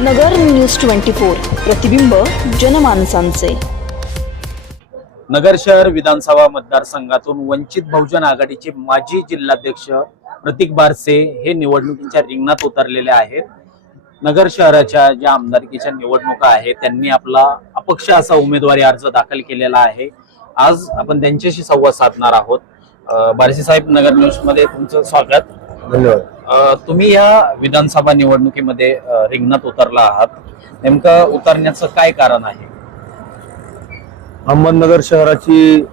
नगर news twenty four प्रतिबिंब जनमानसांचे. नगर शहर विधानसभा मतदारसंघातून वंचित बहुजन आघाडीचे माजी जिल्हाध्यक्ष प्रतीक बारसे हे निवडणुकीच्या रिंगणात उतरलेले आहेत. नगर शहराच्या ज्या आमदारकीच्या निवडणुका आहेत त्यांनी आपला अपक्ष असा उमेदवारी अर्ज दाखल केलेला आहे. आज आपण त्यांच्याशी संवाद साधणार आहोत. बारसे साहेब नगर न्यूजमध्ये तुमचं स्वागत. धन्यवाद. तुम्ही या विधानसभा निवडणुकीमध्ये रिंगणात उतरला आहात. नेमकं उतरण्याचं काय कारण आहे? अहमदनगर शहराची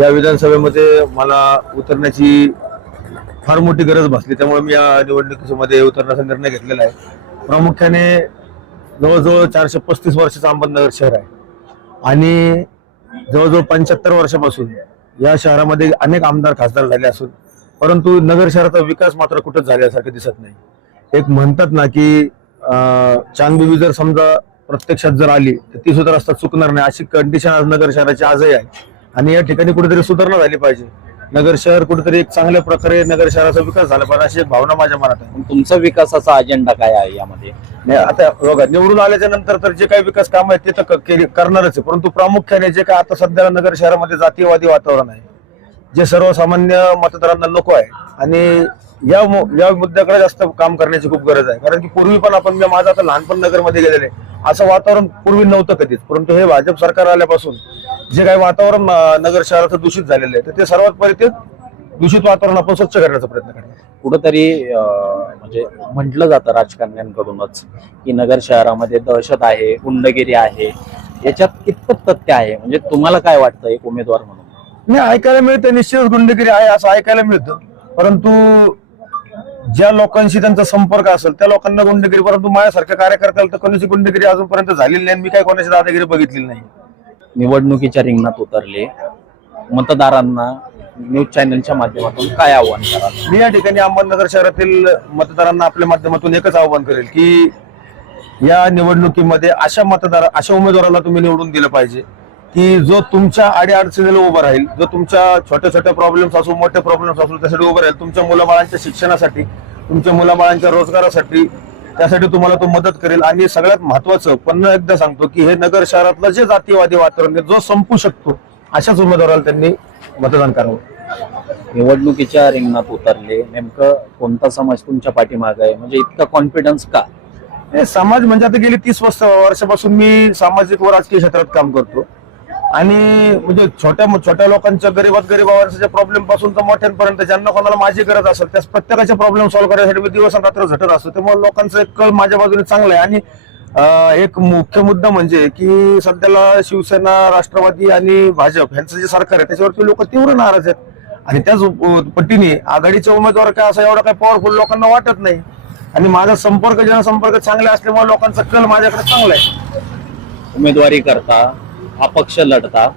या विधानसभेमध्ये मला उतरण्याची फार मोठी गरज भासली. त्यामुळे मी या निवडणुकीमध्ये उतरण्याचा निर्णय घेतलेला आहे. प्रामुख्याने जवळजवळ चारशे पस्तीस वर्षाचं अहमदनगर शहर आहे. आणि जवळजवळ पंच्याहत्तर वर्षापासून या शहरामध्ये अनेक आमदार खासदार झाले असून परंतु नगर शहराचा विकास मात्र कुठंच झाल्यासारखं दिसत नाही. एक म्हणतात ना की चांदबिबी जर समजा प्रत्यक्षात जर आली तर ती सुद्धा रस्ता चुकणार नाही. अशी कंडिशन आज नगर शहराची आजही आहे. आणि या ठिकाणी कुठेतरी सुधारणा झाली पाहिजे. नगर शहर कुठेतरी एक चांगल्या प्रकारे नगर शहराचा विकास झाला पाहिजे अशी एक भावना माझ्या मनात आहे. पण तुमचा विकासाचा अजेंडा काय आहे यामध्ये? नाही, आता बघा निवडून आल्याच्यानंतर तर जे काही विकास काम आहे ते तर क- केले- करणारच आहे. परंतु प्रामुख्याने जे काय आता सध्याला नगर शहरामध्ये जातीयवादी वातावरण आहे जे सर्वसामान्य मतदारांना नको आहे. आणि या मु- या मुद्द्याकडे जास्त काम करण्याची खूप गरज आहे. कारण की पूर्वी पण आपण माझं आता लहानपण नगरमध्ये गेलेले असं वातावरण पूर्वी नव्हतं कधीच. परंतु हे भाजप सरकार आल्यापासून जे काही वातावरण नगर शहराचं दूषित झालेलं आहे तर ते सर्वात पहिले ते दूषित वातावरण आपण स्वच्छ करण्याचा प्रयत्न करतो कुठंतरी म्हणजे म्हटलं जातं राजकारण्यांकडूनच की नगर शहरामध्ये दहशत आहे गुंडगिरी आहे. याच्यात कितपत तथ्य आहे? म्हणजे तुम्हाला काय वाटतं एक उमेदवार म्हणून? नाही ऐकायला मिळतं निश्चितच गुंडगिरी आहे असं ऐकायला मिळतं. परंतु ज्या लोकांशी त्यांचा संपर्क असेल त्या लोकांना गुंडगिरी परंतु माझ्यासारख्या कार्यकर्त्याला तर कोणाची गुंडगिरी अजूनपर्यंत झालेली नाही मी काय कोणाची दादागिरी बघितलेली नाही. निवडणुकीच्या रिंगणात उतरले. मतदारांना न्यूज चॅनलच्या माध्यमातून काय आव्हान कराल? मी या ठिकाणी अहमदनगर शहरातील मतदारांना आपल्या माध्यमातून एकच आवाहन करेल की या निवडणुकीमध्ये अशा मतदार अशा उमेदवाराला तुम्ही निवडून दिलं पाहिजे. की जो तुमच्या अडीअडचणीला उभा राहील जो तुमच्या छोट्या छोट्या प्रॉब्लेम्स असो मोठे प्रॉब्लेम्स असो त्यासाठी उभं राहील. तुमच्या मुलाबाळांच्या शिक्षणासाठी तुमच्या मुलाबाळांच्या रोजगारासाठी त्यासाठी तुम्हाला तो मदत करेल. आणि सगळ्यात महत्वाचं पुन्हा एकदा सांगतो की हे नगर शहरातलं जे जातीयवादी वातावरण आहे जो संपू शकतो अशाच उमेदवाराला त्यांनी मतदान करावं. निवडणुकीच्या रिंगणात उतरले नेमकं कोणता समाज तुमच्या पाठीमाग आहे? म्हणजे इतका कॉन्फिडन्स का? हे समाज म्हणजे आता गेली तीस वर्ष वर्षापासून मी सामाजिक व राजकीय क्षेत्रात काम करतो. आणि म्हणजे छोट्या छोट्या लोकांच्या गरीबात गरीब माणसाच्या प्रॉब्लेमपासून तर मोठ्यांपर्यंत ज्यांना कोणाला माझी गरज असेल त्या प्रत्येकाच्या प्रॉब्लेम सॉल्व्ह करण्यासाठी मी दिवस रात्र झटत असतो. त्यामुळे लोकांचा एक कल माझ्या बाजूने चांगला आहे. आणि एक मुख्य मुद्दा म्हणजे की सध्याला शिवसेना राष्ट्रवादी आणि भाजप यांचं जे सरकार आहे त्याच्यावरती लोक तीव्र नाराज आहेत. आणि त्याच उप- पटीने आघाडीचे उमेदवार काय असं एवढा काय पॉवरफुल लोकांना वाटत नाही. आणि माझा संपर्क जनसंपर्क चांगला असल्यामुळे लोकांचा कल माझ्याकडे चांगला आहे. उमेदवारी करता अपक्ष लढता.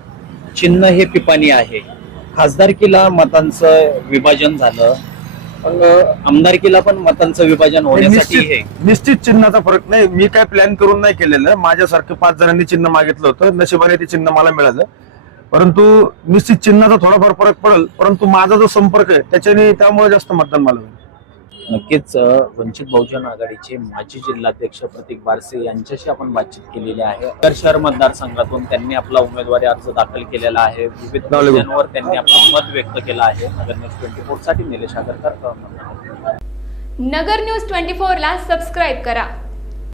चिन्ह हे पिपाणी आहे. खासदारकीला मतांचं विभाजन झालं. पण आमदारकीला पण मतांचं विभाजन होण्यासाठी हे. निश्चित निश्चित चिन्हाचा फरक नाही. मी काय प्लॅन करून नाही केलेलं. माझ्यासारखं पाच जणांनी चिन्ह मागितलं होतं. नशिबाने ते चिन्ह मला मिळालं. परंतु निश्चित चिन्हाचा थोडाफार फरक पडेल. परंतु माझा जो संपर्क आहे त्याच्याने त्यामुळे जास्त मतदान मला होईल. नक्कीच वंचित बहुजन आघाडीचे माजी जिल्हाध्यक्ष प्रतीक बारसे यांच्याशी आपण बातचीत केलेली आहे नगर शहर मतदारसंघातून त्यांनी आपला उमेदवारी अर्ज दाखल केलेला आहे विविध. मुद्द्यांवर त्यांनी आपलं मत व्यक्त केलं आहे नगर न्यूज ट्वेंटी फोरसाठी निलेश आगरकर. नगर न्यूज ट्वेंटी फोरला सबस्क्राईब करा